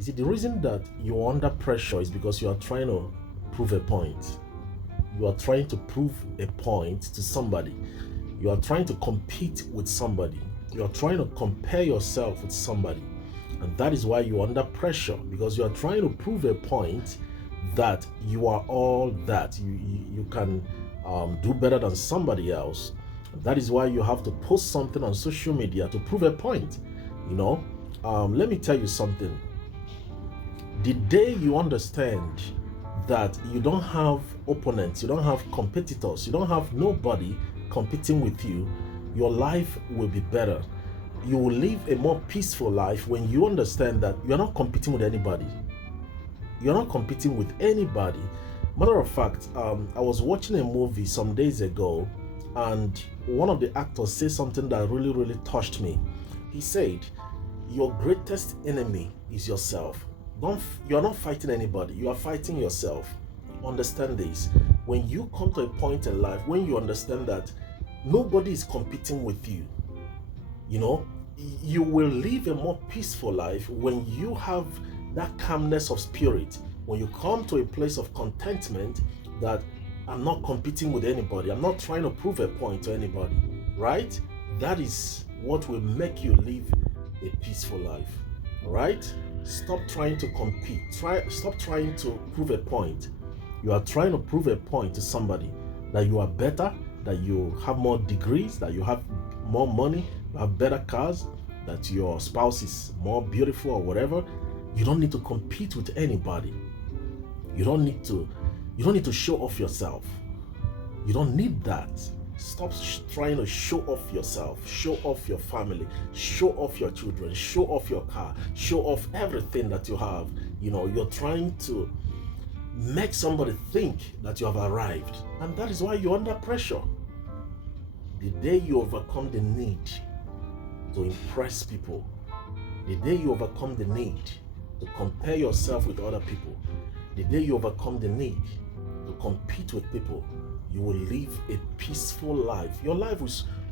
You see, the reason that you're under pressure is because you are trying to prove a point. You are trying to prove a point to somebody. You are trying to compete with somebody. You are trying to compare yourself with somebody. And that is why you're under pressure, because you are trying to prove a point that you are all that. You can do better than somebody else. That is why you have to post something on social media to prove a point. Let me tell you something. The day you understand that you don't have opponents, you don't have competitors, you don't have nobody competing with you, your life will be better. You will live a more peaceful life when you understand that you're not competing with anybody. You're not competing with anybody. Matter of fact, I was watching a movie some days ago, and one of the actors said something that really, really touched me. He said, your greatest enemy is yourself. You're not fighting anybody, you are fighting yourself. Understand this. When you come to a point in life when you understand that nobody is competing with you, you will live a more peaceful life when you have that calmness of spirit. When you come to a place of contentment that I'm not competing with anybody, I'm not trying to prove a point to anybody, right? That is what will make you live a peaceful life, right? Stop trying to compete. Stop trying to prove a point. You are trying to prove a point to somebody that you are better, that you have more degrees, that you have more money, you have better cars, that your spouse is more beautiful or whatever. You don't need to compete with anybody. You don't need to show off yourself. You don't need that. Stop trying to show off yourself, show off your family, show off your children, show off your car, show off everything that you have. You're trying to make somebody think that you have arrived, and that is why you're under pressure. The day you overcome the need to impress people, the day you overcome the need to compare yourself with other people, the day you overcome the need to compete with people, you will live a peaceful life. Your life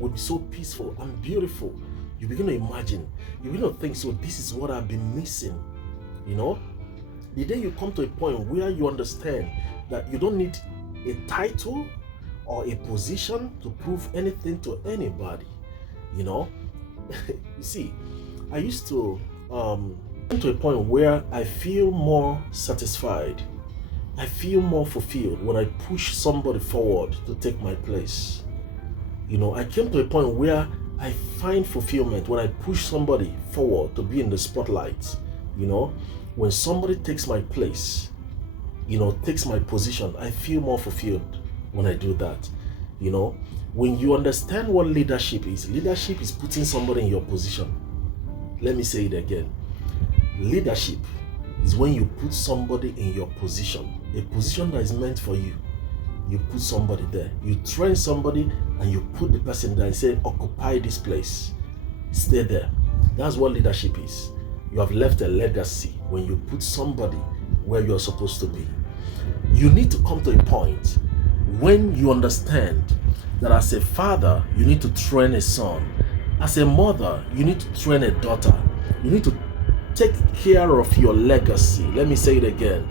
will be so peaceful and beautiful. You begin to imagine, you begin to think, so this is what I've been missing. The day you come to a point where you understand that you don't need a title or a position to prove anything to anybody. You see, I used to come to a point where I feel more satisfied, I feel more fulfilled when I push somebody forward to take my place. I came to a point where I find fulfillment when I push somebody forward to be in the spotlight. When somebody takes my place, takes my position, I feel more fulfilled when I do that. When you understand what leadership is putting somebody in your position. Let me say it again. Leadership is when you put somebody in your position, a position that is meant for you. You put somebody there. You train somebody and you put the person there and say, occupy this place. Stay there. That's what leadership is. You have left a legacy when you put somebody where you're supposed to be. You need to come to a point when you understand that as a father, you need to train a son. As a mother, you need to train a daughter. You need to take care of your legacy. Let me say it again.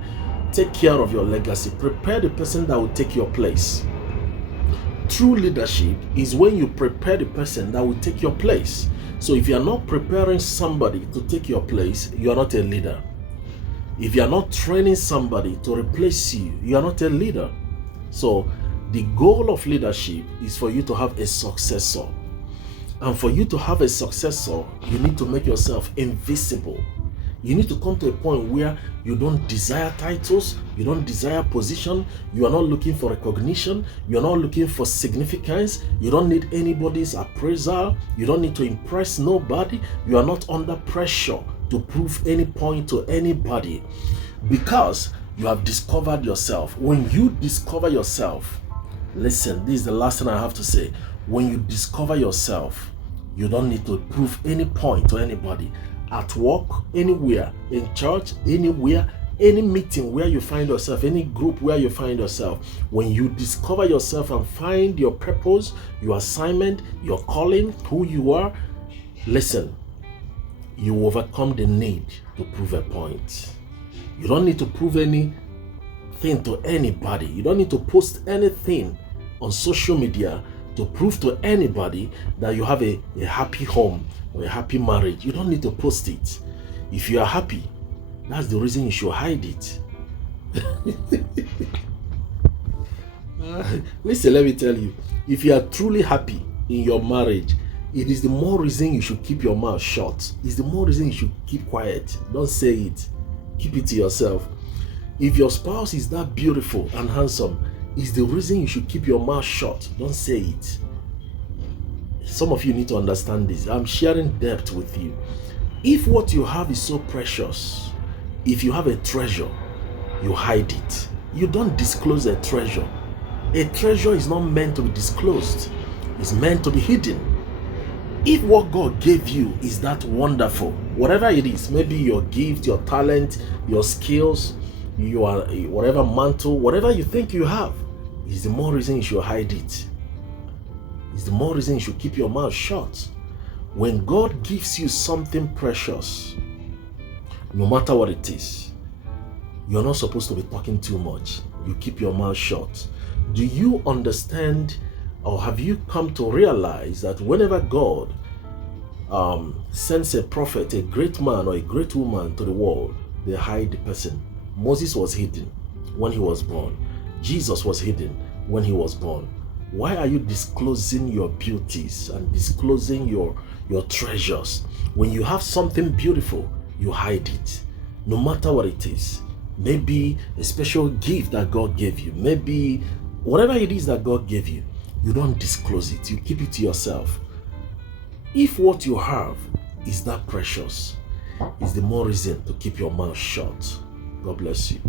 Take care of your legacy. Prepare the person that will take your place. True leadership is when you prepare the person that will take your place. So if you are not preparing somebody to take your place, you are not a leader. If you are not training somebody to replace you, you are not a leader. So the goal of leadership is for you to have a successor. And for you to have a successor, you need to make yourself invisible. You need to come to a point where you don't desire titles, you don't desire position, you are not looking for recognition, you are not looking for significance, you don't need anybody's appraisal, you don't need to impress nobody, you are not under pressure to prove any point to anybody, because you have discovered yourself. When you discover yourself, listen, this is the last thing I have to say. When you discover yourself, you don't need to prove any point to anybody. At work, anywhere, in church, anywhere, any meeting where you find yourself, any group where you find yourself, when you discover yourself and find your purpose, your assignment, your calling, who you are, listen, you overcome the need to prove a point. You don't need to prove anything to anybody. You don't need to post anything on social media to prove to anybody that you have a happy home or a happy marriage. You don't need to post it. If you are happy, that's the reason you should hide it. Listen, let me tell you, if you are truly happy in your marriage, it is the more reason you should keep your mouth shut. It's the more reason you should keep quiet. Don't say it. Keep it to yourself. If your spouse is that beautiful and handsome, it's the reason you should keep your mouth shut. Don't say it. Some of you need to understand this. I'm sharing depth with you. If what you have is so precious, if you have a treasure, you hide it. You don't disclose a treasure. A treasure is not meant to be disclosed. It's meant to be hidden. If what God gave you is that wonderful, whatever it is, maybe your gift, your talent, your skills, your whatever mantle, whatever you think you have, is the more reason you should hide it. It's the more reason you should keep your mouth shut. When God gives you something precious, no matter what it is, you're not supposed to be talking too much. You keep your mouth shut. Do you understand, or have you come to realize that whenever God sends a prophet, a great man or a great woman to the world, they hide the person? Moses was hidden when he was born. Jesus was hidden when he was born. Why are you disclosing your beauties and disclosing your treasures? When you have something beautiful, you hide it, no matter what it is. Maybe a special gift that God gave you, maybe whatever it is that God gave you, you don't disclose it. You keep it to yourself. If what you have is that precious, it's the more reason to keep your mouth shut. God bless you.